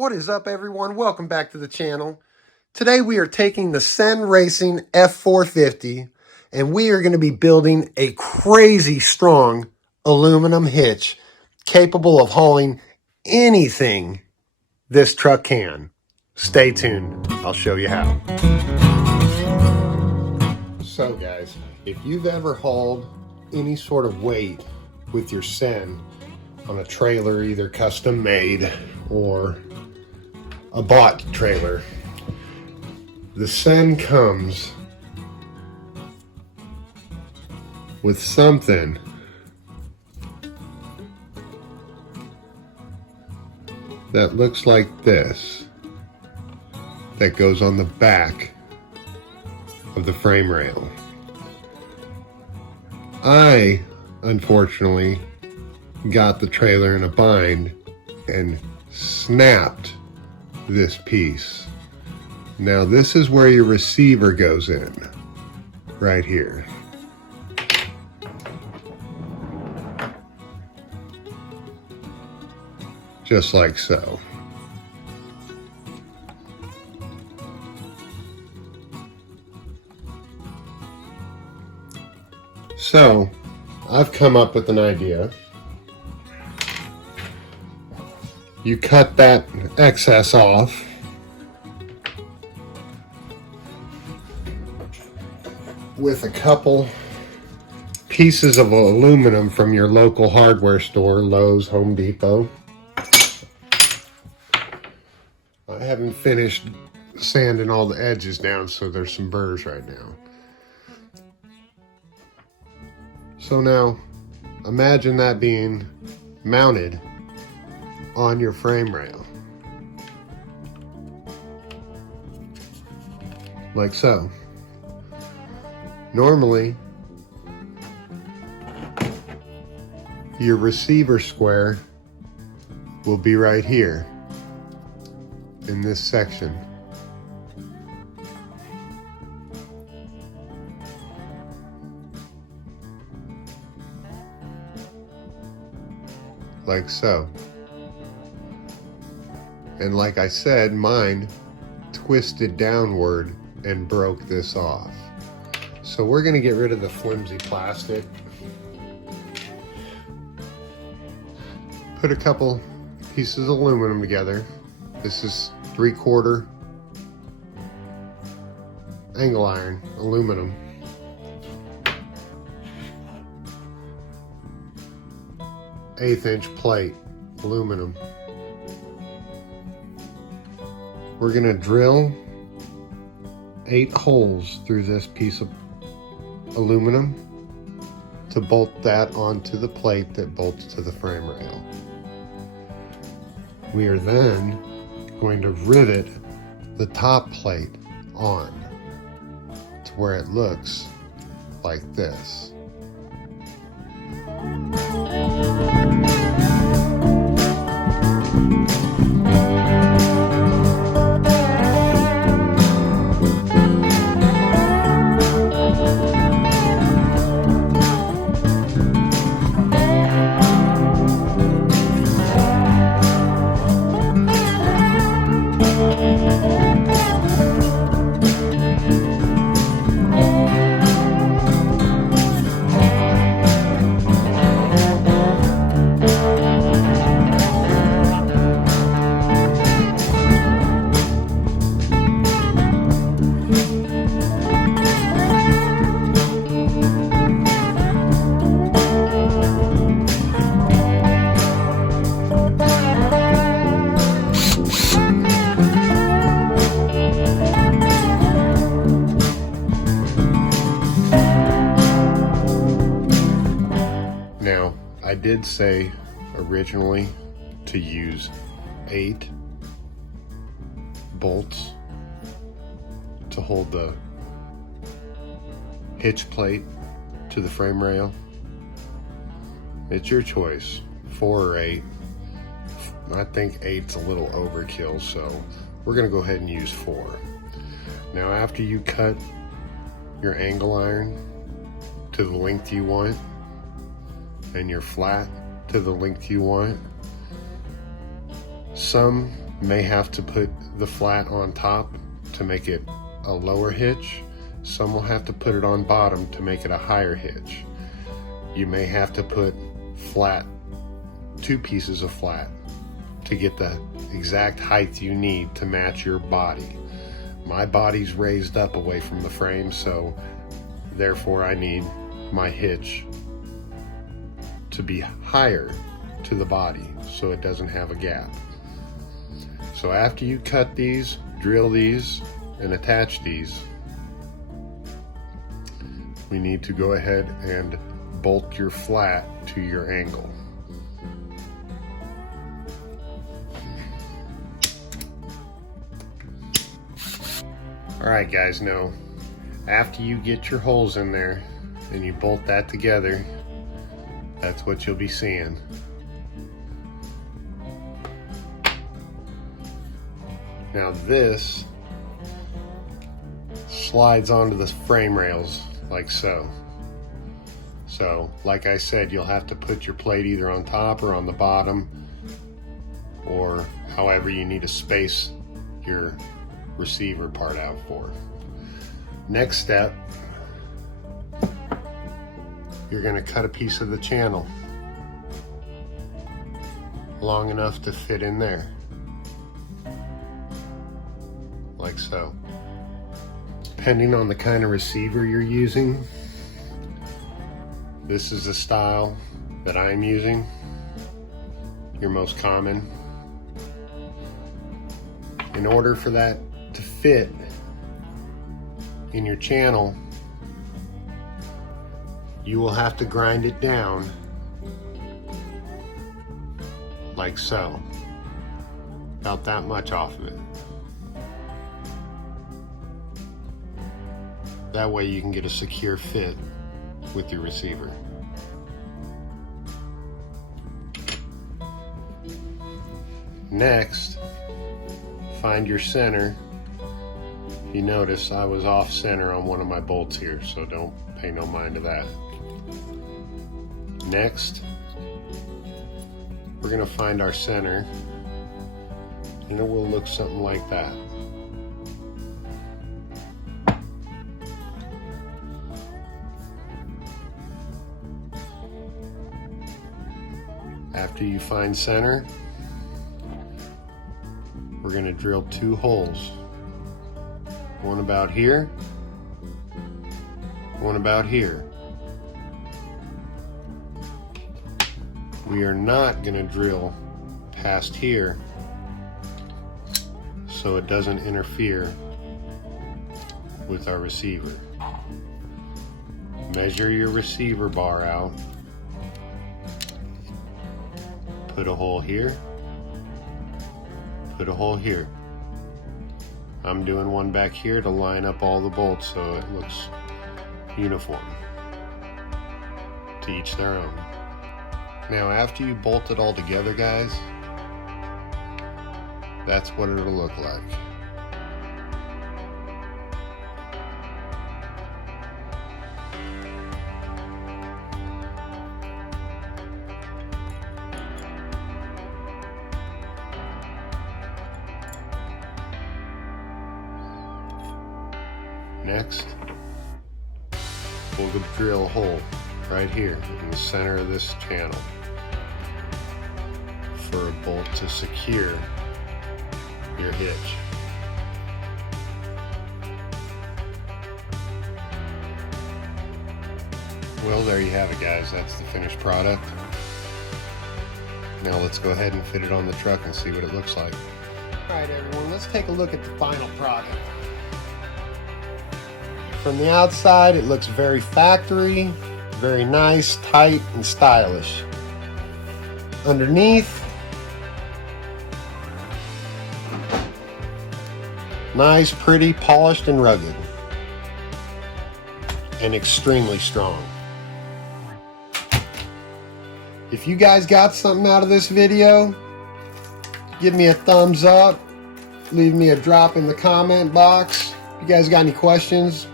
What is up, everyone? Welcome back to the channel. Today we are taking the Cen Racing F-450 and we are going to be building a crazy strong aluminum hitch capable of hauling anything this truck can. Stay tuned. I'll show you how. So guys, if you've ever hauled any sort of weight with your Cen on a trailer, either custom made or a bought trailer, the Cen comes with something that looks like this that goes on the back of the frame rail. I unfortunately got the trailer in a bind and snapped this piece. Now this is where your receiver goes in, right here. Just like so. So, I've come up with an idea. You cut that excess off. With a couple pieces of aluminum from your local hardware store, Lowe's, Home Depot. I haven't finished sanding all the edges down, so there's some burrs right now. So now, imagine that being mounted on your frame rail. Like so. Normally, your receiver square will be right here in this section. Like so. And like I said, mine twisted downward and broke this off. So we're going to get rid of the flimsy plastic. Put a couple pieces of aluminum together. This is 3/4 angle iron aluminum. Eighth-inch plate aluminum. We're going to drill 8 holes through this piece of aluminum to bolt that onto the plate that bolts to the frame rail. We are then going to rivet the top plate on to where it looks like this. Now, I did say originally to use 8 bolts to hold the hitch plate to the frame rail. It's your choice, 4 or 8. I think 8's a little overkill, so we're gonna go ahead and use 4. Now after you cut your angle iron to the length you want, and your flat to the length you want, some may have to put the flat on top to make it a lower hitch. Some will have to put it on bottom to make it a higher hitch. You may have to put flat, 2 pieces of flat to get the exact height you need to match your body. My body's raised up away from the frame, so therefore I need my hitch to be higher to the body so it doesn't have a gap. So after you cut these, drill these, and attach these, we need to go ahead and bolt your flat to your angle. Alright guys, now after you get your holes in there and you bolt that together, that's what you'll be seeing. Now this slides onto the frame rails like so. So like I said, you'll have to put your plate either on top or on the bottom, or however you need to space your receiver part out for. Next step, you're going to cut a piece of the channel long enough to fit in there, like so. Depending on the kind of receiver you're using, this is the style that I'm using, your most common. In order for that to fit in your channel, you will have to grind it down like so, about that much off of it. That way you can get a secure fit with your receiver. Next, find your center. You notice I was off center on one of my bolts here, so don't pay no mind to that. Next, we're going to find our center, and it will look something like that. After you find center, we're going to drill 2 holes. One about here, one about here. We are not going to drill past here so it doesn't interfere with our receiver. Measure your receiver bar out. Put a hole here, put a hole here. I'm doing one back here to line up all the bolts so it looks uniform. To each their own. Now after you bolt it all together, guys, that's what it'll look like. Next, we'll drill a hole right here in the center of this channel for a bolt to secure your hitch. Well, there you have it, guys. That's the finished product. Now let's go ahead and fit it on the truck and see what it looks like. All right, everyone, let's take a look at the final product. From the outside, it looks very factory, very nice, tight, and stylish. Underneath, nice, pretty, polished, and rugged, and extremely strong. If you guys got something out of this video, give me a thumbs up, leave me a drop in the comment box. If you guys got any questions,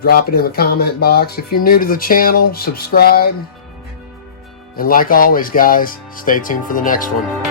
drop it in the comment box. If you're new to the channel, subscribe. And like always, guys, stay tuned for the next one.